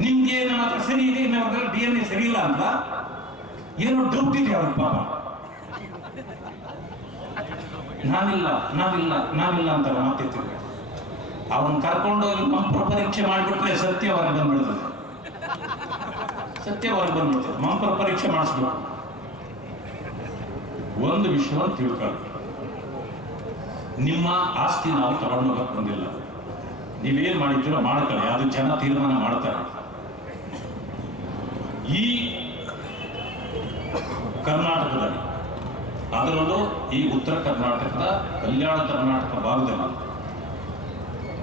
ನಿಮ್ಗೇನು ಮಾತ್ರ ಸರಿ ಇದೆ, ಇನ್ನೊಂದ್ರಲ್ಲಿ DNA ಸರಿ ಇಲ್ಲ ಅಂತ ಏನೋ ಡೌಟ್ ಇದೆ ಅವ್ರ ಪಾಪ. ನಾವಿಲ್ಲ ಅಂತ ಮಾತಿರ್ತೀವಿ. ಅವನ್ ಕರ್ಕೊಂಡು ಮಂಪ್ರ ಪರೀಕ್ಷೆ ಮಾಡಿಬಿಟ್ರೆ ಸತ್ಯ ಹೊರಗೆ ಬಂದ್ಬಿಡ್ತದೆ. ಮಂಪ್ರ ಪರೀಕ್ಷೆ ಮಾಡಿಸ್ಬೇಕು. ಒಂದು ವಿಷಯ ತಿಳ್ಕೊಳ್ಳಿ, ನಿಮ್ಮ ಆಸ್ತಿ ನಾವು ತಗೊಂಡೋಗಕ್ಕೆ ಬಂದಿಲ್ಲ. ನೀವೇನ್ ಮಾಡಿದ್ದೀರೋ ಮಾಡ್ಕೊಳ್ಳಿ, ಅದು ಜನ ತೀರ್ಮಾನ ಮಾಡ್ತಾರೆ. ಈ ಕರ್ನಾಟಕದಲ್ಲಿ, ಅದರಲ್ಲೂ ಈ ಉತ್ತರ ಕರ್ನಾಟಕದ ಕಲ್ಯಾಣ ಕರ್ನಾಟಕ ಭಾಗದಲ್ಲಿ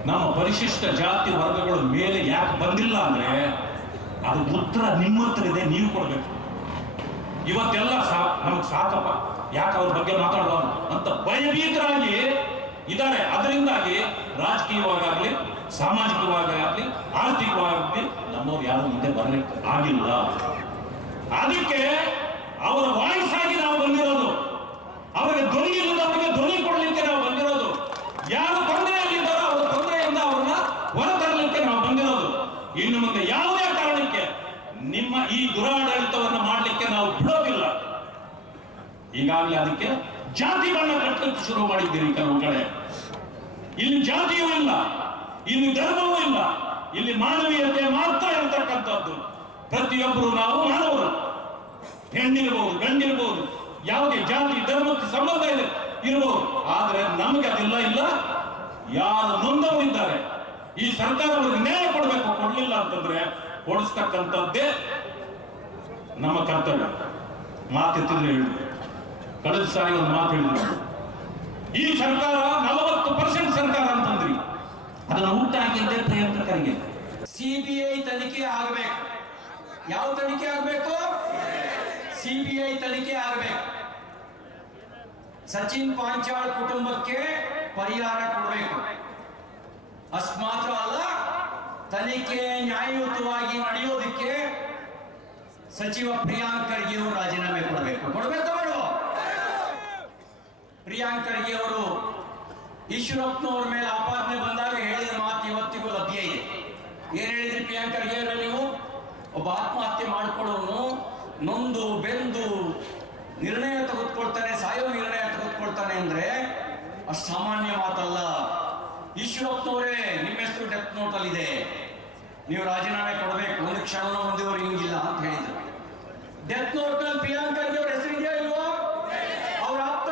ನಮ್ಮ ಪರಿಶಿಷ್ಟ ಜಾತಿ ವರ್ಗಗಳ ಮೇಲೆ ಯಾಕೆ ಬಂದಿಲ್ಲ ಅಂದ್ರೆ ಅದು ಉತ್ತರ ನಿಮ್ಮ ಹತ್ರ ಇದೆ, ನೀವು ಕೊಡ್ಬೇಕು. ಇವತ್ತೆಲ್ಲ ನಮಗ್ ಸಾಕಪ್ಪ, ಯಾಕೆ ಅವ್ರ ಬಗ್ಗೆ ಮಾತಾಡಬಾರ್ದು ಅಂತ ಭಯಭೀತರಾಗಿ ಇದ್ದಾರೆ. ಅದರಿಂದಾಗಿ ರಾಜಕೀಯವಾಗಲಿ, ಸಾಮಾಜಿಕವಾಗಲಿ, ಆರ್ಥಿಕವಾಗಿ ನಮ್ಮವ್ರು ಯಾರು ಮುಂದೆ ಬರಲಿಕ್ಕೆ ಆಗಿಲ್ಲ. ಅದಕ್ಕೆ ಅವರ ವಾಯ್ಸ್ ಆಗಿ ನಾವು ಬಂದಿರೋದು, ಅವರಿಗೆ ಧ್ವನಿ ಇಲ್ಲದವರಿಗೆ ಧ್ವನಿ ಕೊಡಲಿಕ್ಕೆ ನಾವು ಬಂದಿರೋದು. ಯಾರು ತೊಂದರೆಯಲ್ಲಿದ್ದಾರೋ ಅವರ ತೊಂದರೆಯಿಂದ ಅವ್ರನ್ನ ಹೊರತರಲಿಕ್ಕೆ ನಾವು ಬಂದಿರೋದು. ಇನ್ನು ಮುಂದೆ ಯಾವುದೇ ಕಾರಣಕ್ಕೆ ನಿಮ್ಮ ಈ ದುರಾಡಳಿತವನ್ನು ಮಾಡಲಿಕ್ಕೆ ನಾವು ಬಿಡೋದಿಲ್ಲ. ಈಗಾಗಲೇ ಅದಕ್ಕೆ ಜಾತಿ ಬಣ್ಣ ಕಟ್ಟಲಿಕ್ಕೆ ಶುರು ಮಾಡಿದ್ದೀರಿ ಕೆಲವು ಕಡೆ. ಇಲ್ಲಿ ಜಾತಿಯೂ ಇಲ್ಲ, ಇಲ್ಲಿ ಧರ್ಮವೂ ಇಲ್ಲ, ಇಲ್ಲಿ ಮಾನವೀಯತೆ ಮಾತ್ರ ಇರತಕ್ಕಂಥದ್ದು. ಪ್ರತಿಯೊಬ್ಬರು ನಾವು ಮಾನವರು, ಹೆಣ್ಣಿರಬಹುದು, ಗಂಡಿರಬಹುದು, ಯಾವುದೇ ಜಾತಿ ಧರ್ಮಕ್ಕೆ ಸಂಬಂಧ ಇದೆ ಇರಬಹುದು. ಆದ್ರೆ ನಮಗೆ ಅದೆಲ್ಲ ಇಲ್ಲ. ಯಾರು ನೊಂದವರಿದ್ದಾರೆ, ಈ ಸರ್ಕಾರ ಅವರಿಗೆ ನ್ಯಾಯ ಕೊಡಬೇಕು. ಕೊಡ್ಲಿಲ್ಲ ಅಂತಂದ್ರೆ ಕೊಡಿಸ್ತಕ್ಕಂಥದ್ದೇ ನಮ್ಮ ಕರ್ತವ್ಯ. ಮಾತೆತ್ತಿದ್ರೆ ಹೇಳಿ, ಕಳೆದ ಸಾರಿ ಒಂದು ಮಾತು ಹೇಳಿದ್ರು, ಈ ಸರ್ಕಾರ 40% ಸರ್ಕಾರ ಅಂತಂದ್ರಿ, ಅದನ್ನು ಊಟ ಹಾಕಿದ್ದೆ ಪ್ರಿಯಾಂಕರಿಗೆ. ಸಿಬಿಐ ತನಿಖೆ ಆಗಬೇಕು. ಯಾವ ತನಿಖೆ ಆಗಬೇಕು? ಸಿಬಿಐ ತನಿಖೆ ಆಗಬೇಕು. ಸಚಿನ್ ಪಾಂಚಾಳ್ ಕುಟುಂಬಕ್ಕೆ ಪರಿಹಾರ ಕೊಡಬೇಕು. ಅಷ್ಟು ಮಾತ್ರ ಅಲ್ಲ, ತನಿಖೆ ನ್ಯಾಯಯುತವಾಗಿ ನಡೆಯೋದಕ್ಕೆ ಸಚಿವ ಪ್ರಿಯಾಂಕ್ ಖರ್ಗೆ ಅವರು ರಾಜೀನಾಮೆ ಕೊಡಬೇಕು. ಕೊಡಬೇಕು ಬೇಡವೋ? ಪ್ರಿಯಾಂಕ್ ಖರ್ಗೆ ಅವರು ಈಶ್ವರಪ್ಪನವ್ರ ಮೇಲೆ ಆಪಾದನೆ ಬಂದಾಗ ಹೇಳಿದ ಮಾತು ಇವತ್ತಿಗೂ ಲಭ್ಯ ಇದೆ. ಏನ್ ಹೇಳಿದ್ರಿ ಪ್ರಿಯಾಂಕ್ ಖರ್ಗೆ ಅವರ? ನೀವು ಒಬ್ಬ ಆತ್ಮಹತ್ಯೆ ಮಾಡಿಕೊಳ್ಳೋನು ನೊಂದು ಬೆಂದು ನಿರ್ಣಯ ತೆಗೆದುಕೊಳ್ತಾನೆ, ಸಾಯೋ ನಿರ್ಣಯ ತೆಗೆದುಕೊಳ್ತಾನೆ ಅಂದ್ರೆ ಅಷ್ಟು ಸಾಮಾನ್ಯ ಮಾತಲ್ಲ. ಈಶ್ವರಪ್ಪನವರೇ, ನಿಮ್ಮ ಹೆಸರು ಡೆತ್ ನೋಟ್ ಅಲ್ಲಿ ಇದೆ, ನೀವು ರಾಜೀನಾಮೆ ಕೊಡಬೇಕು, ಒಂದು ಕ್ಷಣನ ಮುಂದೆವರು ಹಿಂಗಿಲ್ಲ ಅಂತ ಹೇಳಿದ್ರು. ಡೆತ್ ನೋಟ್ ನಲ್ಲಿ ಪ್ರಿಯಾಂಕ್ ಖರ್ಗೆ ಅವ್ರ ಹೆಸರಿದೆಯಾ ಇಲ್ವೋ? ಅವ್ರ ಆಪ್ತ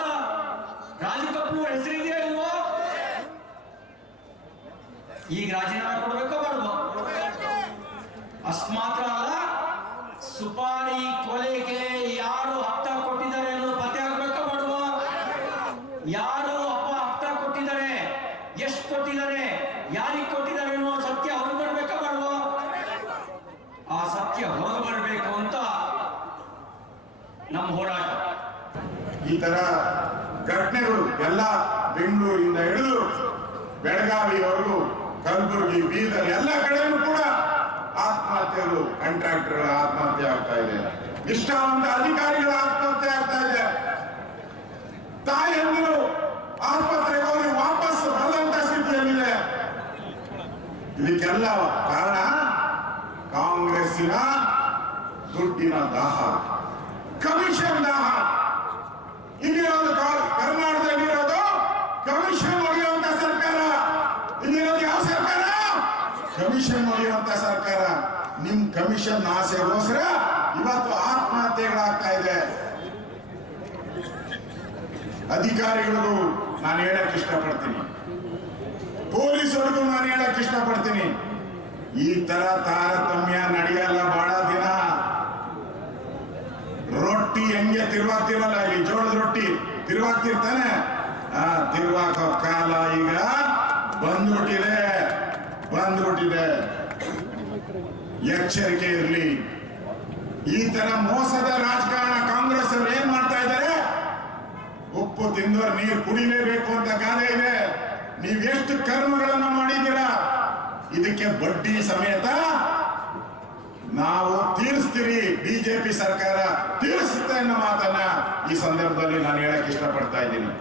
ರಾಜು ಕಪೂರ್ ಹೆಸರಿದೆಯಾ ಇಲ್ವೋ? ಈಗ ರಾಜೀನಾಮೆ ಕೊಡಬೇಕೋ ಬೇಡವೋ? ಅಷ್ಟು ಮಾತ್ರ ಅಲ್ಲ, ಸುಪಾರಿ ಕೊಲೆಗೆ ಯಾರು ಹಪ್ತ ಕೊಟ್ಟಿದ್ದಾರೆ ಅನ್ನೋದು ಪತ್ತೆ ಆಗ್ಬೇಕೋ ಬೇಡವೋ? ಯಾರು ಹಪ್ತ ಕೊಟ್ಟಿದ್ದಾರೆ, ಎಷ್ಟು ಕೊಟ್ಟಿದ್ದಾರೆ, ಯಾರಿಗೆ ಕೊಟ್ಟಿದ್ದಾರೆ ಅನ್ನೋ ಸತ್ಯ ಹೊರಗೆ ಬರ್ಬೇಕೋ ಬೇಡವೋ? ಆ ಸತ್ಯ ಹೊರಗೆ ಬರಬೇಕು ಅಂತ ನಮ್ಮ ಹೋರಾಟ. ಈ ತರ ಘಟನೆಗಳು ಎಲ್ಲ ಬೆಂಗಳೂರಿಂದ ಹಿಡಿದು ಬೆಳಗಾವಿಯವರೆಗೂ, ಕಲಬುರಗಿ, ಬೀದರ್ ಎಲ್ಲ ಕಡೆಯೂ ಕೂಡ ಆತ್ಮಹತ್ಯೆಗಳು, ಕಾಂಟ್ರಾಕ್ಟರ್ ಆತ್ಮಹತ್ಯೆ ಆಗ್ತಾ ಇದೆ, ನಿಷ್ಠಾವಂತ ಅಧಿಕಾರಿಗಳ ಆತ್ಮಹತ್ಯೆ ಆಗ್ತಾ ಇದೆ, ತಾಯಿಯಂದಿರು ಆಸ್ಪತ್ರೆಗೆ ಹೋಗಿ ವಾಪಸ್ ಬರುವಂತ ಸ್ಥಿತಿಯಲ್ಲಿದೆ. ಇದಕ್ಕೆಲ್ಲ ಕಾರಣ ಕಾಂಗ್ರೆಸ್ಸಿನ ದುಡ್ಡಿನ ದಾಹ, ಕಮಿಷನ್ ದಾಹ. ಇಲ್ಲಿರೋದು ಕರ್ನಾಟಕದಲ್ಲಿರೋದು ಕಮಿಷನ್ ಹೊಡೆಯುವಂತ ಸರ್ಕಾರ. ಇಲ್ಲಿರೋದು ಯಾವ ಸರ್ಕಾರ? ಕಮಿಷನ್ ಹೊಡೆಯುವಂತ ಸರ್ಕಾರ. ನಿಮ್ ಕಮಿಷನ್ ಆಸೆಗೋಸ್ಕರ ಇವತ್ತು ಆತ್ಮಹತ್ಯೆಗಳಾಗ್ತಾ ಇದೆ. ಅಧಿಕಾರಿಗಳಿಗೂ ನಾನು ಹೇಳಕ್ ಇಷ್ಟಪಡ್ತೀನಿ, ಪೊಲೀಸರಿಗೂ ನಾನು ಹೇಳಕ್ ಇಷ್ಟಪಡ್ತೀನಿ, ಈ ತರ ತಾರತಮ್ಯ ನಡೆಯಲ್ಲ ಬಹಳ ದಿನ. ರೊಟ್ಟಿ ಹೆಂಗೆ ತಿರುವಾಗ್ತಿರಲ್ಲ, ಇಲ್ಲಿ ಜೋಳದ ರೊಟ್ಟಿ ತಿರುವಾಗ್ತಿರ್ತಾನೆ, ತಿರುವಾಕೋ ಕಾಲ ಈಗ ಬಂದ್ಬಿಟ್ಟಿದೆ. ಎಚ್ಚರಿಕೆ ಇರಲಿ. ಈ ತರ ಮೋಸದ ರಾಜಕಾರಣ ಕಾಂಗ್ರೆಸ್ ಅವರು ಏನ್ ಮಾಡ್ತಾ ಇದ್ದಾರೆ? ಉಪ್ಪು ತಿಂದವರು ನೀರು ಕುಡಿಲೇಬೇಕು ಅಂತ ಗಾದೆ ಇದೆ. ನೀವೆಷ್ಟು ಕರ್ಮಗಳನ್ನ ಮಾಡಿದ್ದೀರಾ, ಇದಕ್ಕೆ ಬಡ್ಡಿ ಸಮೇತ ನಾವು ತೀರಿಸ್ತೀರಿ, ಬಿಜೆಪಿ ಸರ್ಕಾರ ತೀರಿಸುತ್ತೆ ಅನ್ನೋ ಮಾತನ್ನ ಈ ಸಂದರ್ಭದಲ್ಲಿ ನಾನು ಹೇಳಕ್ ಇಷ್ಟಪಡ್ತಾ ಇದ್ದೀನಿ.